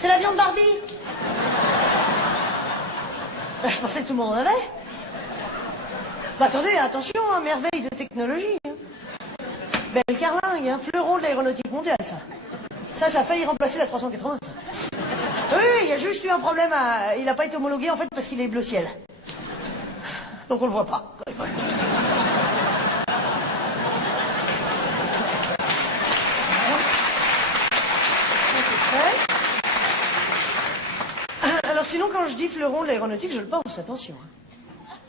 C'est l'avion de Barbie. Ben, je pensais que tout le monde en avait. Bah, attendez, attention, hein, merveille de technologie. Hein. Belle carlingue, un fleuron de l'aéronautique mondiale, ça. Ça a failli remplacer la 380. Ça. Oui, il y a juste eu un problème. Il n'a pas été homologué, en fait, parce qu'il est bleu ciel. Donc on le voit pas. Alors sinon, quand je dis fleuron de l'aéronautique, je le pense, attention.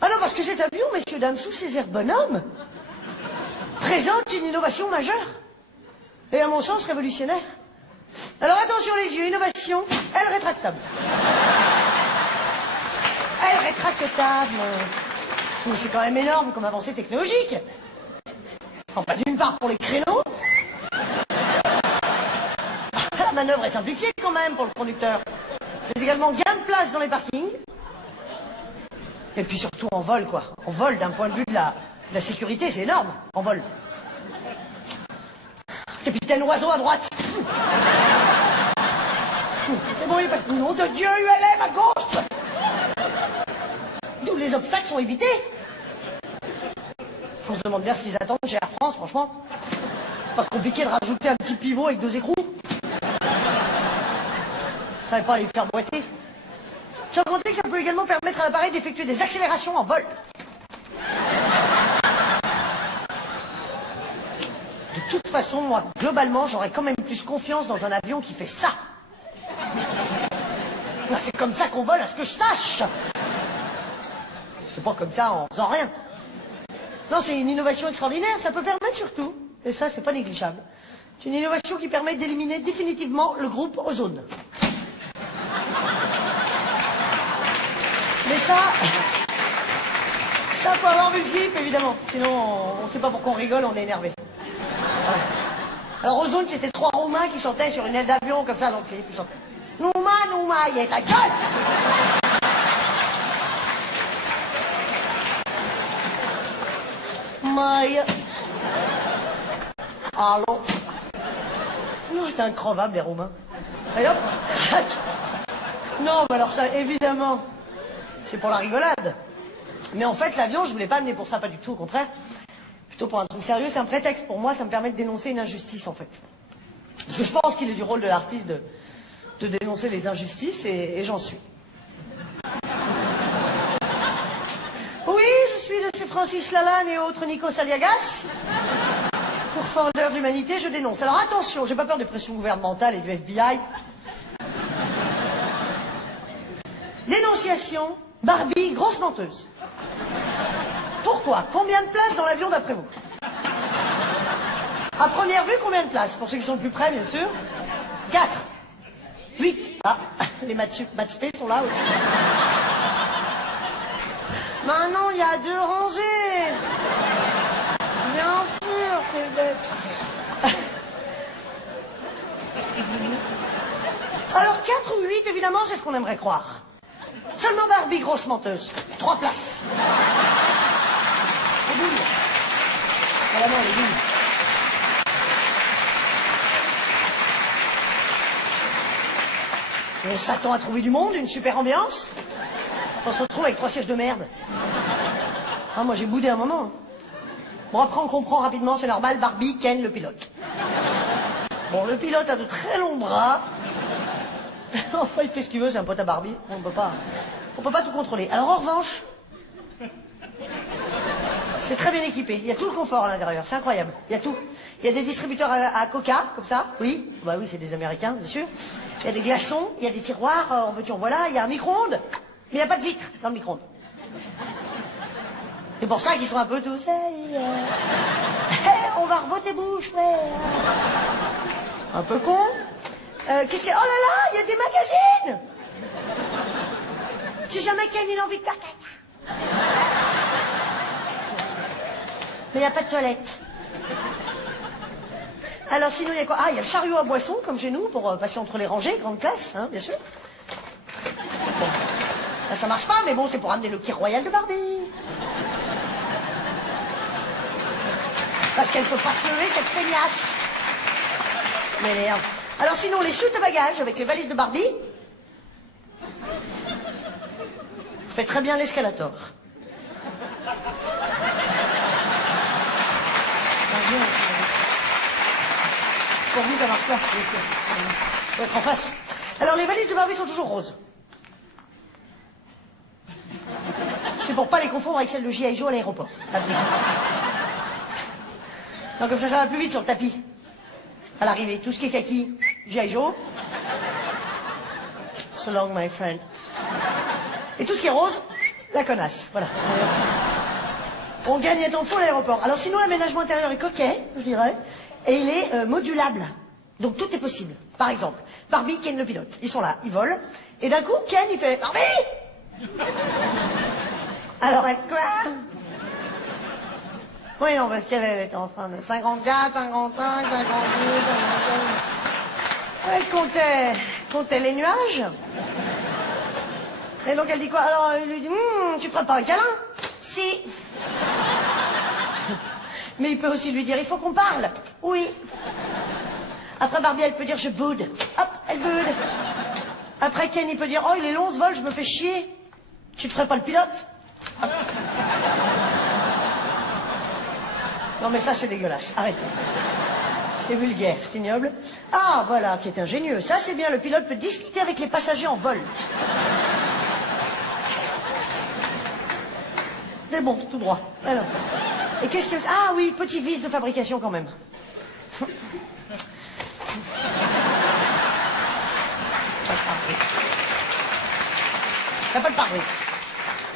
Ah non, parce que cet avion, messieurs, dames, sous ses airs bonhommes, présente une innovation majeure. Et à mon sens, révolutionnaire. Alors attention les yeux, innovation, aile rétractable. Aile rétractable. Mais c'est quand même énorme comme avancée technologique. Enfin, pas d'une part pour les créneaux. La manœuvre est simplifiée quand même pour le conducteur. Mais également gain de place dans les parkings. Et puis surtout en vol, quoi. En vol, d'un point de vue de la sécurité, c'est énorme. En vol. Capitaine Oiseau à droite. C'est bon, il passe. Nom de Dieu, ULM à gauche. D'où les obstacles sont évités. On se demande bien ce qu'ils attendent chez Air France, franchement. C'est pas compliqué de rajouter un petit pivot avec 2 écrous. Ça va pas les faire boiter. Sans compter que ça peut également permettre à l'appareil d'effectuer des accélérations en vol. De toute façon, moi, globalement, j'aurais quand même plus confiance dans un avion qui fait ça. C'est comme ça qu'on vole, à ce que je sache. C'est pas comme ça en faisant rien. Non, c'est une innovation extraordinaire, ça peut permettre surtout, et ça, c'est pas négligeable, c'est une innovation qui permet d'éliminer définitivement le groupe ozone. Mais ça faut avoir vu le clip, évidemment. Sinon, on sait pas pourquoi on rigole, on est énervé. Voilà. Alors, Ozone, c'était 3 Roumains qui chantaient sur une aile d'avion, comme ça, donc c'est tout chantaient. Nouma, y est ta gueule! Maï. Allô? Non, c'est increvable, les Roumains. Et hop. Non, mais alors ça, évidemment, c'est pour la rigolade. Mais en fait, l'avion, je voulais pas amener pour ça, pas du tout, au contraire. Plutôt pour un truc sérieux, c'est un prétexte pour moi, ça me permet de dénoncer une injustice, en fait. Parce que je pense qu'il est du rôle de l'artiste de dénoncer les injustices, et j'en suis. Oui, je suis de ces Francis Lalanne et autres Nikos Aliagas. Pourfendeurs de l'humanité, je dénonce. Alors attention, j'ai pas peur des pressions gouvernementales et du FBI. Dénonciation, Barbie, grosse menteuse. Pourquoi? Combien de places dans l'avion d'après vous? À première vue, combien de places? Pour ceux qui sont le plus près, bien sûr. 4. 8. Ah, les maths spé sont là aussi. Maintenant, il y a 2 rangées. Bien sûr, c'est bête. Alors, 4 ou 8, évidemment, c'est ce qu'on aimerait croire. Seulement Barbie, grosse menteuse. 3 places. Les boules. Voilà, non, les boules. On s'attend à trouver du monde, une super ambiance. On se retrouve avec 3 sièges de merde. Ah, moi, j'ai boudé un moment. Bon, après, on comprend rapidement, c'est normal, Barbie, Ken, le pilote. Bon, le pilote a de très longs bras. Enfin, il fait ce qu'il veut, c'est un pote à Barbie. On peut pas tout contrôler. Alors, en revanche, c'est très bien équipé. Il y a tout le confort à l'intérieur, c'est incroyable. Il y a tout. Il y a des distributeurs à coca, comme ça. Oui, bah oui, c'est des Américains, bien sûr. Il y a des glaçons, il y a des tiroirs, en veux-tu, en voilà. Il y a un micro-ondes, mais il n'y a pas de vitre dans le micro-ondes. C'est pour ça qu'ils sont un peu tous... Hey, on va revoir tes bouches, ouais. Un peu con. Qu'est-ce qu'il y a? Oh là là, il y a des magazines. Si jamais Ken il a envie de faire caca. Mais il n'y a pas de toilette. Alors sinon, il y a quoi? Ah, il y a le chariot à boissons, comme chez nous, pour passer entre les rangées, grande classe, hein, bien sûr. Bon. Là, ça marche pas, mais bon, c'est pour amener le kir royal de Barbie. Parce qu'elle peut pas se lever, cette feignasse. Mais merde. Alors sinon, les chutes à bagages avec les valises de Barbie. Fait très bien l'escalator. Pour vous, ça marche pas. Faut être en face. Alors, les valises de Barbie sont toujours roses. C'est pour pas les confondre avec celles de G.I. Joe à l'aéroport. Donc comme ça va plus vite sur le tapis. À l'arrivée, tout ce qui est kaki, G.I. Joe. So long, my friend. Et tout ce qui est rose, la connasse. Voilà. On gagne à temps fou à l'aéroport. Alors sinon, l'aménagement intérieur est coquet, je dirais, et il est modulable. Donc tout est possible. Par exemple, Barbie, Ken le pilote. Ils sont là, ils volent. Et d'un coup, Ken, il fait « Barbie !» Alors, elle quoi? Oui, non, parce qu'elle était en train de 54, 55, 52, 55... Elle comptait les nuages. Et donc elle dit quoi? Alors il lui dit, tu ferais pas un câlin? Si. Mais il peut aussi lui dire, il faut qu'on parle. Oui. Après Barbie, elle peut dire, je boude. Hop, elle boude. Après Ken, il peut dire, oh, il est long ce vol, je me fais chier. Tu te ferais pas le pilote? Hop. Non mais ça c'est dégueulasse, arrêtez. C'est vulgaire, c'est ignoble. Ah, voilà, qui est ingénieux. Ça c'est bien, le pilote peut discuter avec les passagers en vol. C'est bon, tout droit. Alors. Et qu'est-ce que... Ah oui, petit vice de fabrication quand même. T'as pas de pare-brise.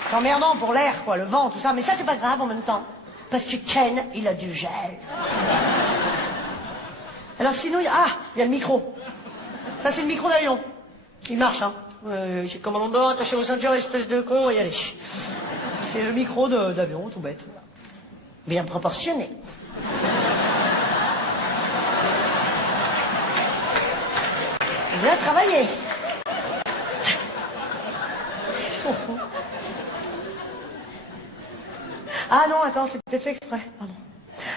C'est emmerdant pour l'air, quoi, le vent, tout ça. Mais ça, c'est pas grave en même temps. Parce que Ken, il a du gel. Alors sinon, il y a le micro. Ça, c'est le micro d'avion. Il marche, hein. J'ai commandant de bord, attachez vos ceintures, espèce de con, et allez. C'est le micro d'avion, tout bête. Bien proportionné. Bien travaillé. Ils sont fous. Ah non, attends, c'est peut-être fait exprès. Pardon.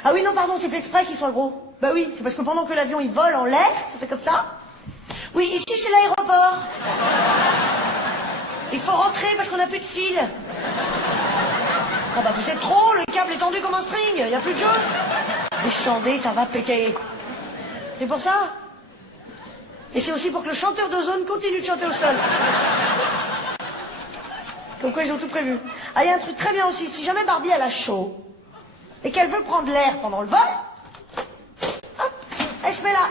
Ah oui, non, pardon, c'est fait exprès qu'ils soient gros. Bah oui, c'est parce que pendant que l'avion il vole en l'air, ça fait comme ça. Oui, ici c'est l'aéroport. Il faut rentrer parce qu'on n'a plus de fil. Ah bah vous êtes trop, le câble est tendu comme un string, il n'y a plus de jeu. Descendez, ça va péter. C'est pour ça. Et c'est aussi pour que le chanteur d'Ozone continue de chanter au sol. Donc quoi, ils ont tout prévu. Ah, il y a un truc très bien aussi, si jamais Barbie elle a chaud, et qu'elle veut prendre l'air pendant le vol, hop, elle se met là.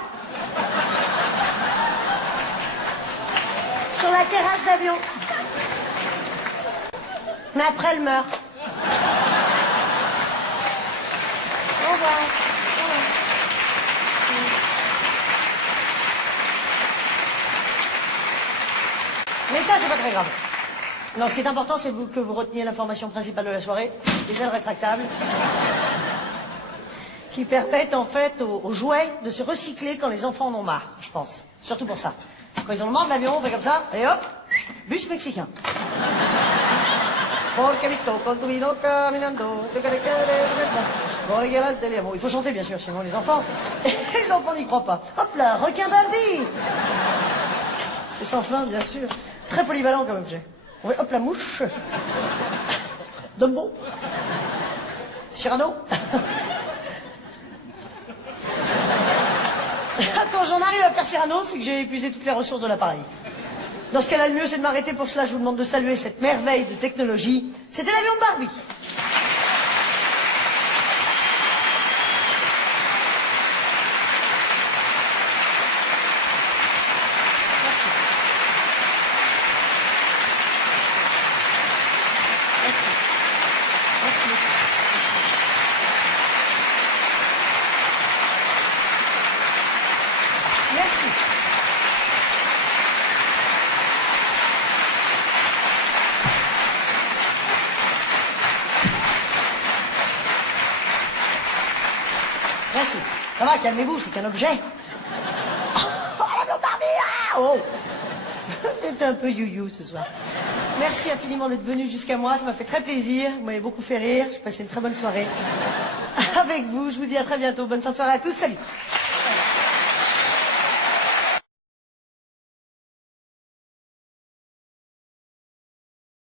Sur la terrasse d'avion. Mais après, elle meurt. Au revoir. Mais ça, c'est pas très grave. Non, ce qui est important, c'est que vous reteniez l'information principale de la soirée, les ailes rétractables, qui permettent en fait aux jouets de se recycler quand les enfants en ont marre, je pense. Surtout pour ça. Quand ils ont le marre de l'avion, on fait comme ça, et hop, bus mexicain. Bon, il faut chanter bien sûr, sinon les enfants n'y croient pas. Hop là, requin Barbie. C'est sans fin, bien sûr. Très polyvalent comme objet. Oui, hop la mouche. Dumbo. Cyrano. Quand j'en arrive à faire Cyrano, c'est que j'ai épuisé toutes les ressources de l'appareil. Dans ce cas-là, le mieux, c'est de m'arrêter. Pour cela, je vous demande de saluer cette merveille de technologie. C'était l'avion de Barbie. Merci. Ça va, calmez-vous, c'est qu'un objet. Oh, l'avion Barbie, ah, oh. C'est un peu you-you ce soir. Merci infiniment d'être venu jusqu'à moi, ça m'a fait très plaisir, vous m'avez beaucoup fait rire, j'ai passé une très bonne soirée avec vous, je vous dis à très bientôt, bonne fin de soirée à tous, salut.